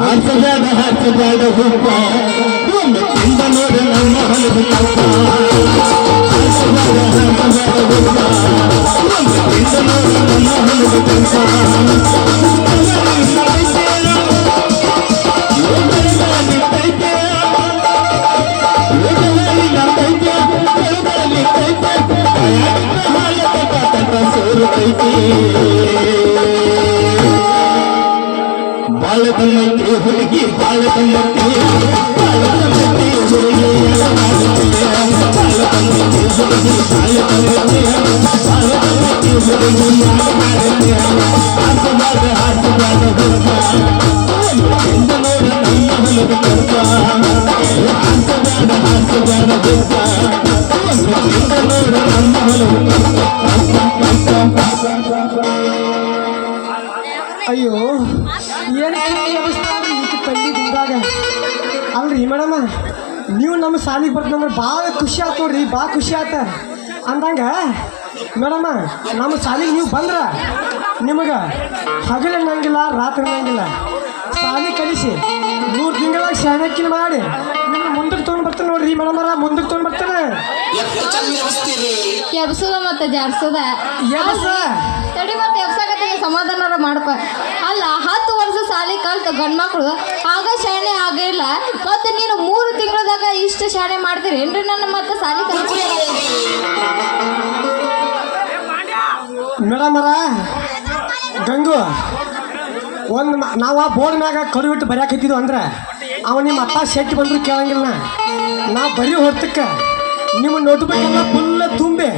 ಹಾಸಬೇಡ ಹುಬ್ಬ ಒಂದು ಕಿಂದ ನೋಡ ನಮ್ಮ ಹೊಲದ ಕಪ್ಪ ಹಾಸಬೇಡ ಹುಬ್ಬ ಒಂದು ಕಿಂದ ನೋಡ ನಮ್ಮ ಹೊಲದ ಕಪ್ಪ ಬಾಳದಮ್ಮಕ್ಕೆ ಹುಡುಗಿ ಬಾಳದಮ್ಮಕ್ಕೆ ಬಾಳದಮ್ಮಕ್ಕೆ ಹುಡುಗಿ ಬಾಳದಮ್ಮಕ್ಕೆ ಹುಡುಗಿ ಬಾಳದಮ್ಮಕ್ಕೆ ಹುಡುಗಿ ಹಾಸಬಾರ ಹಾಸಬಾರ ಹುಡುಗ ಎಂದ ನೋಡ ನಮ್ಮ ಹೊಲದ ಕರ್ಕ ಹಾಸಬಾರ ಹಾಸಬಾರ ಹುಡುಗ ಎಂದ ನೋಡ ನಮ್ಮ ಹೊಲದ ಅಯ್ಯೋ ಏನು ತಲ್ಲಿ ದುಡ್ಡಾಗ ಅಲ್ರಿ ಮೇಡಮ ನೀವು ನಮ್ಮ ಶಾಲೆಗೆ ಬರ್ತೀನಂದ್ರೆ ಭಾಳ ಖುಷಿ ಆಯ್ತು ನೋಡ್ರಿ ಭಾಳ ಖುಷಿ ಆಯ್ತ ಅಂದಂಗೆ ಮೇಡಮ ನಮ್ಮ ಶಾಲೆಗೆ ನೀವು ಬಂದ್ರೆ ನಿಮಗೆ ಹಗಲು ಅನ್ನಂಗಿಲ್ಲ ರಾತ್ರಿ ಅನ್ನಂಗಿಲ್ಲ ಶಾಲೆ ಕಲಿಸಿ 3 ತಿಂಗಳಾಗ ಶಾಣಕ್ಕಿನ ಮಾಡಿ ನಿಮ್ಮ ಮುಂದಕ್ಕೆ ತೊಗೊಂಡು ಬರ್ತಾನೆ ನೋಡ್ರಿ ಮೇಡಮರ ಮುಂದಕ್ಕೆ ತೊಗೊಂಡು ಬರ್ತಾನೆ ಎಬ್ಸೋದ ಮತ್ತೆ ಜಾಡ್ಸೋದ ತಡಿ ಮತ್ತೆ ಎಬ್ಸಾಕತ್ತಿಗೆ ಸಮಾಧಾನ ಮಾಡಪ್ಪ ಅಲ್ಲ 10 ವರ್ಷ ಶಾಲೆ ಕಲ್ತ ಗಂಡ್ಮಕ್ಳು ಆಗ ಶಾಣೆ ಆಗಿಲ್ಲ ಮತ್ತೆ ನೀನು 3 ತಿಂಗಳದಾಗ ಇಷ್ಟು ಶಾಣೆ ಮಾಡ್ತೀರಿ ಏನ್ರಿ ನನ್ನ ಮತ್ತೆ ಶಾಲೆ ಕಲ್ಸಿ ಮೇಡಮರ ಗಂಗು ಒಂದು ನಾವು ಆ ಬೋರ್ಡ್ ಮ್ಯಾಗ ಕರು ಬಿಟ್ಟು ಬರ್ಯಾಕತ್ತಿದ್ವು ಅಂದ್ರೆ ಅವ ನಿಮ್ಮ ಅಪ್ಪ ಶೆಟ್ಟಿ ಬಂದರೂ ಕೇಳಂಗಿಲ್ಲ ನಾ ಬರೀ ಹೊತ್ತಕ್ಕೆ ನಿಮ್ಮ ನೋಟ್ಬೇಕೆಲ್ಲ ಫುಲ್ ತುಂಬಿ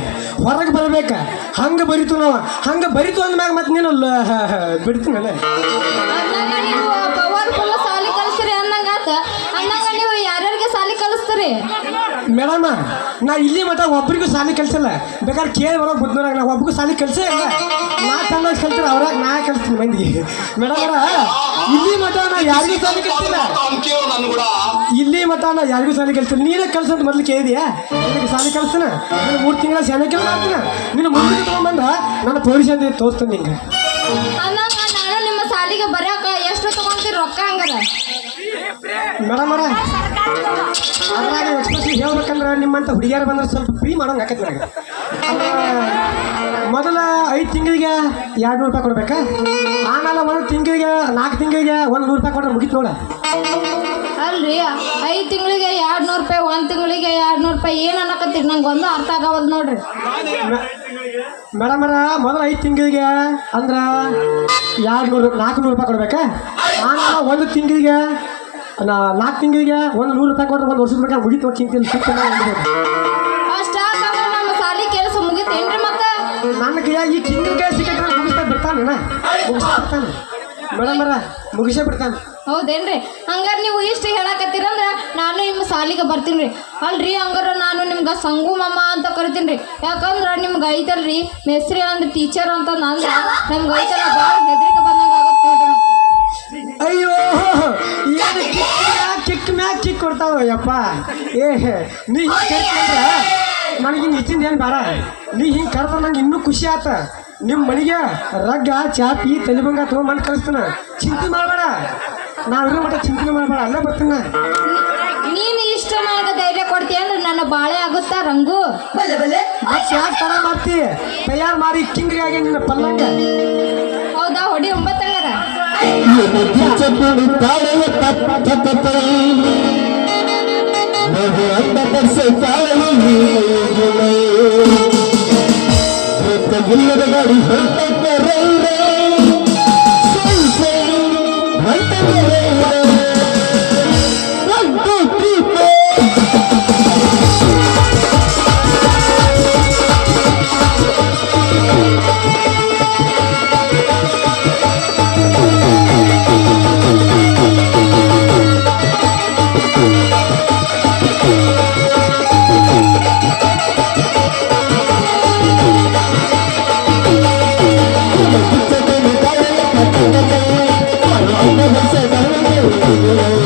ಹೊರಗೆ ಬರಬೇಕು ಹಂಗೆ ಬರೀತು ನಾವು ಹಂಗೆ ಬರೀತು ಅಂದ್ಮ್ಯಾಗ ಮತ್ತೆ ನೀನು ಬಿಡ್ತೀನಲ್ಲ ನೀವು ಪವರ್ಫುಲ್ ಶಾಲೆ ಕಲಿಸ್ತೀರಿ ಅಂದಂಗಾತ ಅಂದಂಗ ನೀವು ಯಾರ್ಯಾರಿಗೆ ಶಾಲೆ ಕಲಿಸ್ತೀರಿ ಮೇಡಮ ನಾ ಇಲ್ಲಿ ಮಟ್ಟ ಒಬ್ರಿಗೂ ಶಾಲೆ ಕಲಿಸಲ್ಲ ಬೇಕಾದ್ರೆ ಕೇಳಿ ಬರೋ ಬುದ್ಧನಾಗ ನಾ ಒಬ್ಬರಿಗೂ ಶಾಲೆ ಕಲಿಸೇ ಇಲ್ಲ ನಾ ಚೆನ್ನಾಗಿ ಕಲ್ತಿರ ಅವ್ರಾಗ ನಾ ಕಲಿಸ್ತೀನಿ ಮಂದಿಗೆ ಮೇಡಮರ ಇಲ್ಲಿ ಮಟ್ಟ ನಾ ಯಾರಿಗೂ ಶಾಲೆ ಕಲಿಸಿಲ್ಲ ಇಲ್ಲಿ ಮಟ್ಟ ನಾ ಯಾರಿಗೂ ಶಾಲೆ ಕಲಿಸಿಲ್ಲ ನೀನೇ ಕಲ್ಸಂತ ಮೊದಲು ಕೇಳಿದ್ಯಾ ನಿನಗೆ ಶಾಲೆ ಕಲಿಸ್ತಾನ ನೀನು 3 ತಿಂಗಳ ಶಾಲೆ ಕೆಲಸ ಮಾಡ್ತೀನ ನೀನು ಮುಂದೆ ತೊಗೊಂಬಂದ ನಾನು ಪೊಲೀಸ್ ಅಂತ ತೋರಿಸ್ತೀನಿ ನಿಂಗೆ ಅಂದಂಗ ನಾನು ನಿಮ್ಮ ಶಾಲೆಗೆ ಬರೋಕೆ ಎಷ್ಟು ತೊಗೊಂತೀರಿ ರೊಕ್ಕ ಹಂಗಾರ ಮೇಡಮರ ಅದ್ರಾಗ ಎಕ್ಸ್ಪ್ರೆಸ್ ಹೇಳ್ಬೇಕಂದ್ರೆ ನಿಮ್ಮಂತ ಹುಡುಗಿಯರು ಬಂದ್ರೆ ಸ್ವಲ್ಪ ಫ್ರೀ ಮಾಡೋಂಗೆ ಆಕೈತೆ ನನಗೆ ಮೊದಲ 5 ತಿಂಗಳಿಗೆ 200 ರೂಪಾಯಿ ಕೊಡ್ಬೇಕಾ ಆಮೇಲೆ 1 ತಿಂಗಳಿಗೆ 4 ತಿಂಗಳಿಗೆ 100 ರೂಪಾಯಿ ಕೊಡ್ರೆ ಮುಗಿತು ನೋಡ ಅಲ್ರಿ 5 ತಿಂಗಳಿಗೆ 200 ರೂಪಾಯಿ 1 ತಿಂಗಳಿಗೆ 200 ರೂಪಾಯಿ ಏನು ಅನ್ನಕತ್ತೀರಿ ನಂಗೆ ಒಂದು ಅರ್ಥ ಆಗವಲ್ದು ನೋಡ್ರಿ ಮೇಡಮರ ಮೊದಲು 5 ತಿಂಗಳಿಗೆ ಅಂದ್ರೆ 400 ರೂಪಾಯಿ ಕೊಡ್ಬೇಕಾ ಆಮೇಲೆ 1 ತಿಂಗಳಿಗೆ 4 ತಿಂಗಳಿಗೆ 100 ರೂಪಾಯಿ ಕೊಟ್ಟರೆ 1 ವರ್ಷದ ಬೇಕಾ ಮುಗಿತು ಚಿಂತಿಲ್ಲ ಅಷ್ಟ ನಮ್ಮ ಶಾಲೆ ಕೆಲಸ ಮುಗಿತೇನ್ರಿ ಮತ್ತೆ ನನಗೆ ಈ ತಿಂಗಳಿಗೆ ಸಿಕ್ಕರೆ ಮುಗಿಸ್ತಾ ಬಿಡ್ತಾನೆ ಮುಗಿಸ್ಬಿಡ್ತಾನೆ ಮೇಡಮರ ಮುಗಿಸೇ ಬಿಡ್ತಾನೆ ಹೌದೇನ್ರಿ ಹಂಗಾರೆ ನೀವು ಇಷ್ಟು ಹೇಳಕತ್ತೀರಂದ್ರೆ ನಾನು ನಿಮ್ಮ ಶಾಲೆಗೆ ಬರ್ತೀನಿ ರೀ ಅಲ್ರಿ ಹಂಗಾರ ನಾನು ನಿಮ್ಗೆ ಸಂಗು ಮಮ್ಮ ಅಂತ ಕರಿತೀನಿ ರೀ ಯಾಕಂದ್ರೆ ನಿಮ್ಗೆ ಐತಲ್ರಿ ಮೆಸ್ರಿ ಅಂದ್ರೆ ಟೀಚರ್ ಅಂತ ಅಂದ್ರೆ ನಮ್ಗೆ ಐತಲ್ಲ ಭಾಳ ಹೆದರಿಕೆ ಬಂದಂಗೆ ಆಗುತ್ತೆ ಅಯ್ಯೋ ಏನು ಕಿಕ್ ಮ್ಯಾಗ ಕಿಕ್ ಕೊಡ್ತಾವ ಯಪ್ಪ ನೀ ಹಿಂಗೆ ಕರ್ಕೊಂಡ್ರೆ ನನಗೆ ಹೆಚ್ಚಿಂದ ಏನು ಬೇಡ ನೀ ಹಿಂಗೆ ಕರೆದ್ರೆ ನಂಗೆ ಇನ್ನೂ ಖುಷಿ ಆತ ನಿಮ್ಮ ಮನೆಗೆ ರಗ್ಗ ಚಾಪಿ ತಲೆಬಂಗ ತೊಗೊಂಬಂದು ಕಳಿಸ್ತಾನ ಚಿಂತೆ ಮಾಡಬೇಡ ನಾವಿರೋ ಮಟ್ಟ ಚಿಂತೆ ಮಾಡಬೇಡ ಅಲ್ಲೇ ಬರ್ತಾನೆ ನೀನು ಇಷ್ಟ ನನಗೆ ಧೈರ್ಯ ಕೊಡ್ತೀಯ ಅಂದ್ರೆ ನನ್ನ ಬಾಳೆ ಆಗುತ್ತಾ ರಂಗು ಮತ್ತೆ ಯಾಕೆ ತಡ ಮಾಡ್ತಿ ತಯಾರು ಮಾಡಿ ಕಿಂಗಿಗಾಗಿ ನಿನ್ನ ಪಲ್ಲಂಗ ಹೌದಾ ಹೊಡಿ 9 ಅಂಗಾರ ಗಾಡಿ Oh,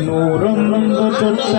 ನೂರೊಂದು ತೊಟ್ಟ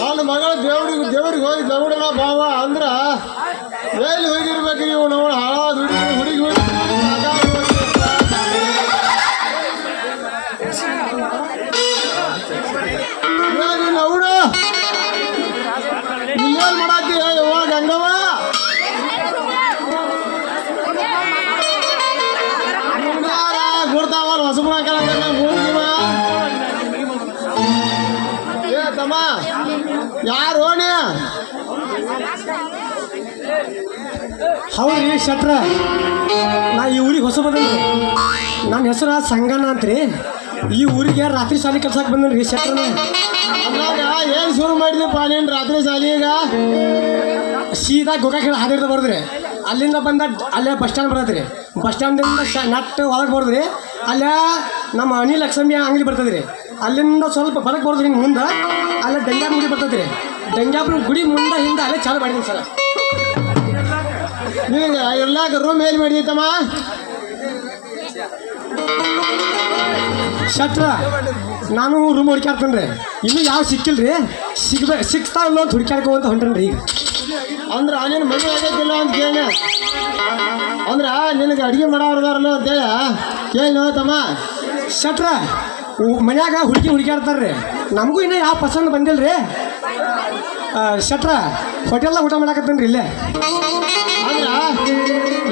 ನನ್ನ ಮಗಳ ದೇವ್ರಿಗೆ ಹೋಗಿ ಲಗುಡನ ಭಾವ ಅಂದ್ರ ಎಲ್ಲಿ ಹೋಗಿರ್ಬೇಕು ನೀವು ನಾವು ಹಾಳಾದ ಹುಡುಗಿ ಲಗುಡ ನೀವೇನ್ ಮಾಡಾತಿ ಯವ್ವ ಗಂಗವ್ವ ಕೊಡ್ತಾವಲ್ಲ ಹೊಸಬ ಮೂಗಿವ ಏ ತಮ್ಮ ಯಾರು ಓಣಿ ಹೌದ್ರಿ ಶೆಟ್ರ ನಾ ಈ ಊರಿಗೆ ಹೊಸ ಬಂದನ್ರಿ ನನ್ನ ಹೆಸರು ಸಂಗಣ್ಣ ಅಂತ್ರಿ ಈ ಊರಿಗೆ ರಾತ್ರಿ ಶಾಲೆ ಕಲ್ಸಕ್ಕೆ ಬಂದನ್ರಿ ಶೆಟ್ರನ ಅದ್ರಾಗ ಏನು ಶುರು ಮಾಡಿದಪ್ಪ ನೀನು ರಾತ್ರಿ ಸಾಲಿ ಈಗ ಸೀದಾ ಗೋಕಾಕ್ ಹಾದಿರ್ದ ಬರೋದ್ರಿ ಅಲ್ಲಿಂದ ಬಂದ ಅಲ್ಲೇ ಬಸ್ ಸ್ಟ್ಯಾಂಡ್ ಬರತ್ರಿ ಬಸ್ ಸ್ಟ್ಯಾಂಡಿಂದ ನಟ್ಟು ಒಳಗೆ ಬರೋದ್ರಿ ಅಲ್ಲೇ ನಮ್ಮ ಅನಿಲ್ ಲಕ್ಷ್ಮಿ ಅಂಗಡಿ ಬರ್ತದ್ರಿ ಅಲ್ಲಿಂದ ಸ್ವಲ್ಪ ಬರಕ್ಕೆ ಬರೋದ್ರಿ ಮುಂದೆ ಅಲ್ಲೇ ದಂಗ್ಯಾಪುರ ಗುಡಿ ಬರ್ತದ್ರಿ ದಂಗ್ಯಾಪುರ ಗುಡಿ ಮುಂದೆ ಹಿಂದೆ ಅಲ್ಲೇ ಚಾಲು ಮಾಡಿದ್ದೀನಿ ಸರ್ ನಿನಗೆ ಇರ್ಲಾಕ ರೂಮ್ ಎಲ್ಲಿ ಮಾಡಿದೈತಮ್ಮ ಶಟ್ರ ನಾನು ರೂಮ್ ಹುಡ್ಕ್ಯಾಡ್ತೇನೆ ರೀ ಇನ್ನೂ ಯಾವ ಸಿಕ್ಕಿಲ್ರಿ ಸಿಕ್ಸ್ತಾವಲ್ಲ ಅಂತ ಹುಡ್ಕ್ಯಾಡ್ಕೋ ಅಂತ ಹೊಂಟೇನ್ರಿ ಈಗ ಅಂದ್ರೆ ನೀನು ಮದುವೆ ಆಗೈತಿಲ್ಲ ಅಂತ ಕೇಳಿ ಅಂದ್ರೆ ನಿನಗೆ ಅಡುಗೆ ಮಾಡೋರ್ದಾರಲ್ಲ ಅಂತೇಳಿ ಕೇಳಿ ನೋತಮ್ಮ ಶಟ್ರ ಮನ್ಯಾಗ ಹುಡುಕ್ಯಾಡ್ತಾರೆ ರೀ ನಮಗೂ ಇನ್ನೂ ಯಾವ ಪಸಂದ್ ಬಂದಿಲ್ಲ ರೀ ಶಟ್ರ ಹೋಟೆಲ್ದಾಗ ಊಟ ಮಾಡಾಕತ್ತೇನೆ ರೀ ಇಲ್ಲೇ ಅಂದ್ರೆ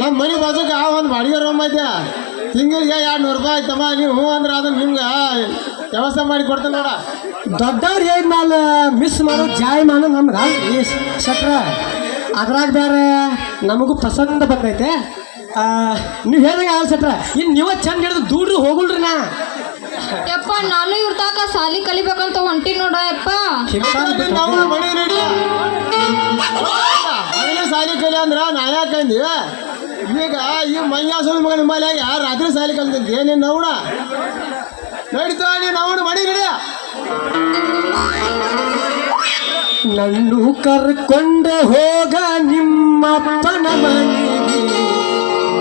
ನಮ್ಮ ಮನೆ ಬಾಜುಕ ಒಂದು ಬಾಡಿಗೆ ರೂಮ್ ಐತೆ ತಿಂಗಳಿಗೆ 200 ರೂಪಾಯಿ ಆಯ್ತಮ್ಮ ನೀವು ಹ್ಞೂ ಅಂದ್ರೆ ಅದನ್ನ ನಿಮ್ಗೆ ವ್ಯವಸ್ಥೆ ಮಾಡಿ ಕೊಡ್ತೇನೆ ನೋಡ ದೊಡ್ಡವ್ರು ಹೇಳಿದ ಮೇಲೆ ಮಿಸ್ ಮಾಡೋ ಜಾಯಮಾನ ನಮ್ಗೆ ಶಟ್ರ ಅದ್ರಾಗ ಬೇರೆ ನಮಗೂ ಪಸಂದ್ ಬಂದೈತೆ ನೀವು ಹೇಳ್ದಂಗೆ ಆಗಲ್ಲ ಶಟ್ರ ಇನ್ನು ನೀವೇ ಚಂದ ಹಿಡಿದು ದೂಡ್ರಿ ಹೋಗುಲ್ರಿ ನಾ ಯಪ್ಪ ನಾನು ಇವ್ರ ತಾಕ ಸಾಲಿ ಕಲಿಬೇಕಂತ ಹೊಂಟಿ ನೋಡ ಯಪ್ಪ ನಾವು ಮನೆ ರೆಡಿ ಅದನ್ನೇ ಸಾಲಿ ಕಲಿ ಅಂದ್ರೆ ನಾ ಯಾಕಂದಿ ಈಗ ಈ ಮಂಗ್ಯಾಸದ ಮಗ ನಿಮ್ಮಲ್ಲಿ ರಾತ್ರಿ ಸಾಲಿ ಕಲ್ತಂತ ಏನೇನು ನೋಡ ನಡೀತಾ ನೀನು ಅವನು ಮನೆ ರೆಡಿ ನನ್ನು ಕರ್ಕೊಂಡು ಹೋಗ ನಿಮ್ಮಪ್ಪನ ಮನೆಗೆ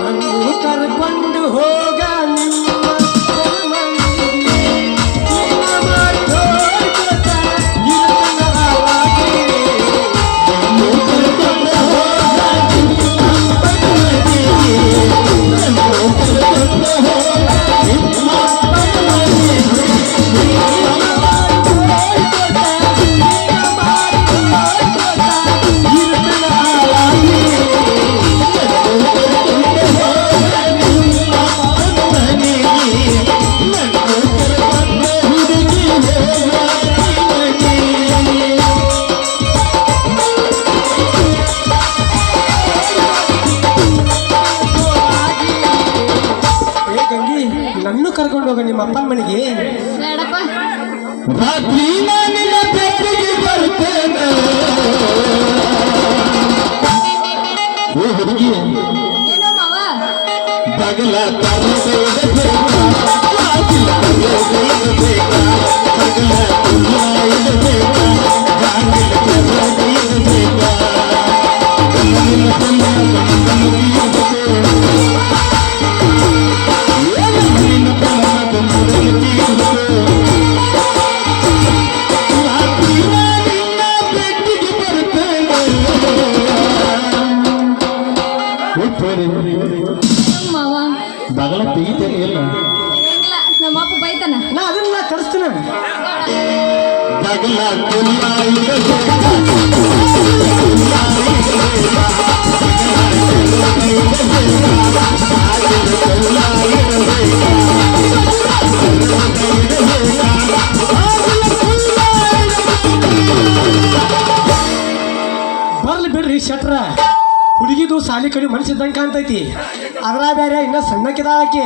ನನ್ನು ಕರ್ಕೊಂಡು ಹೋಗ ನಿಮ್ಮಪ್ಪನ ಮನೆಗೆ ನನ್ನು ಕರ್ಕೊಂಡು ಹೋಗ ನಿಮ್ಮ ಅಪ್ಪನ ಮನೆಗೆ ಬೇಡಪ್ಪ ರಾತ್ರಿ ನಾನಿನ ಬೆಟ್ಟಿಗೆ ಬರ್ತೇನೆ ಓ ಹುಡುಗಿ ಏನೋ ಮಾವ ಬಗಲ ತರಬೇಡ ಬಾಗಿಲ ತರಬೇಡ ಬಗಲ ತುಲಾಯಿಡಬೇಡ ಬಾಗಿಲ ತರಬೇಡ ಕಣ್ಣಿನ ಮಾವ ಬಗಲ ತೆಗಿತೇನೆ ಇಲ್ಲ ಇಲ್ಲ ನಮ್ಮ ಅಪ್ಪ ಬೈತಾನ ನಾ ಅದನ್ನ ತರಿಸ್ತೀನಿ ಬಗಲ ತುಲಾಯಿಡಬೇಡ ¡Vamos! ಬರ್ರಿ ಶೆಟ್ರ ಹುಡುಗಿದು ಸಾಲಿ ಕಡಿ ಮನಸ್ಸಿದ್ದಂಗೆ ಕಾಣ್ತೈತಿ ಅದ್ರ ಬೇರೆ ಇನ್ನ ಸಣ್ಣಕ್ಕಿದಾಕಿ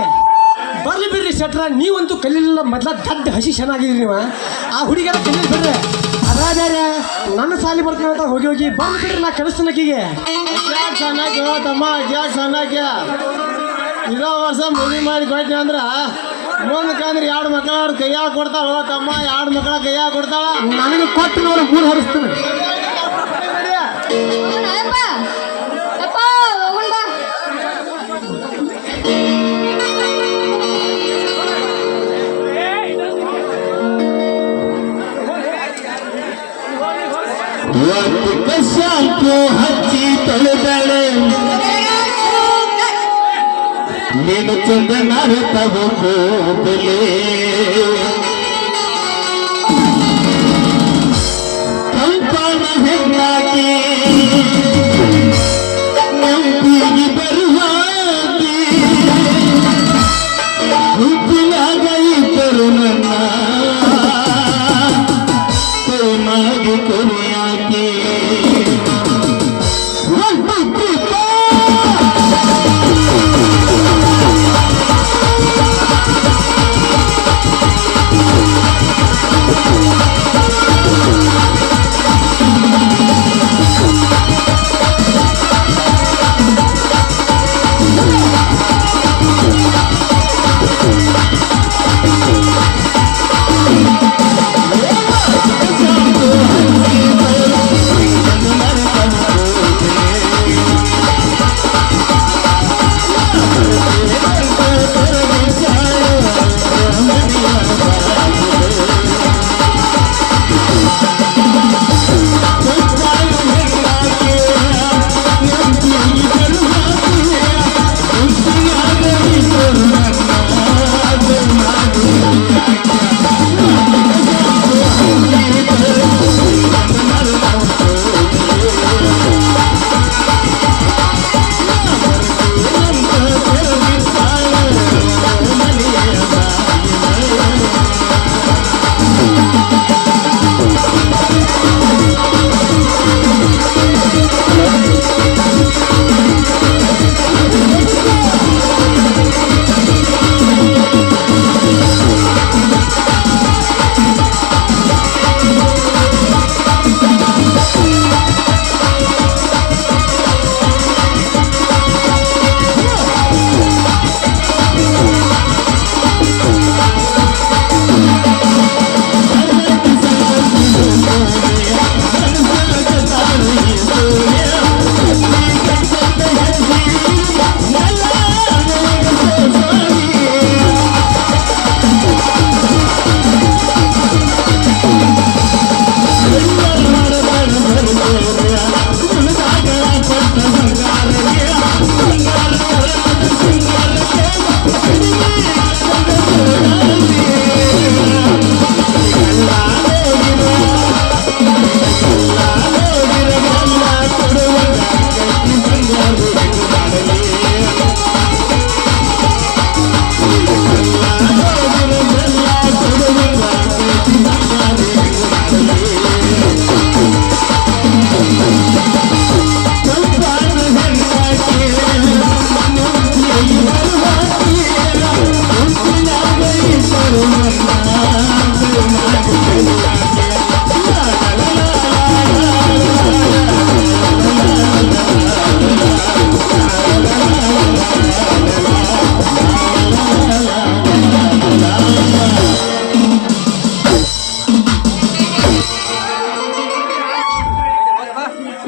ಬರ್ಲಿ ಬಿಡ್ರಿ ಶೆಟ್ರ ನೀವಂತೂ ಕಲೀಲಿಲ್ಲ ಮೊದ್ಲ ದಡ್ಡ ಹಸಿ ಚೆನ್ನಾಗಿದ್ರಿ ನೀವು ಆ ಹುಡುಗಿಯರ ಕಲೀಲಿ ಬಿಡ್ರಿ ಅದ್ರ ಬೇರೆ ನನ್ನ ಸಾಲಿ ಬರ್ತೀನಿ ಅಂತ ಹೋಗಿ ಹೋಗಿ ಬರ್ಲಿ ಬಿಡ್ರಿ ನಾ ಕಳಿಸ್ತೀನಿ ಆಕಿಗೆ ಯಾಕೆ ಸಣ್ಣಕ್ಕೆ ತಮ್ಮ ಯಾಕೆ ಸಣ್ಣಕ್ಕೆ ಇದೋ ವರ್ಷ ಮದುವೆ ಮಾಡಿ ಕೊಟ್ಟಿ ಅಂದ್ರೆ ಮುಂದಕ್ಕಂದ್ರೆ 2 ಮಕ್ಕಳ ಅವ್ರ ಕೈಯಾಗ ಕೊಡ್ತಾಳ ತಮ್ಮ 2 ಮಕ್ಕಳ ಕೈಯಾಗ ಕೊಡ್ತಾಳ ನನಗೆ ಕೊಟ್ಟು ನೋಡಿ 3 ಹರಿಸ್ತೀನಿ ಅಯ್ಯಪ್ಪ ಅಪ್ಪ ಹೋಗೋಣ ಬಾ ಒಂದು ಶಾಂಪು ಹಚ್ಚಿ ತೊಳೆದಳೆ ನೀನು ಚಂದನಾರ ತಗೋಲೆ ಕಂಪನ ಹೆಣ್ಣಾಗಿ ನಂಬಿಗೆ ಬರುವಾಗಿ ಹುಟ್ಟಿನಾಗ ಇದ್ದರು ನನ್ನ ಪ್ರೇಮಾಗಿ ಕೊನೆಯಾಗಿ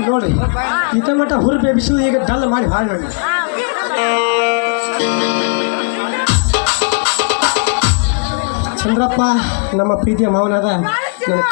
ನೋಡಿ ಇತ ಮಟ್ಟ ಹುರು ಬೇಬಿಸು ಈಗ ಡಲ್ ಮಾಡಿ ಹಾಳು ನೋಡಿ ಚಂದ್ರಪ್ಪ ನಮ್ಮ ಪ್ರೀತಿಯ ಮಾವನಾದ ನನ್ನ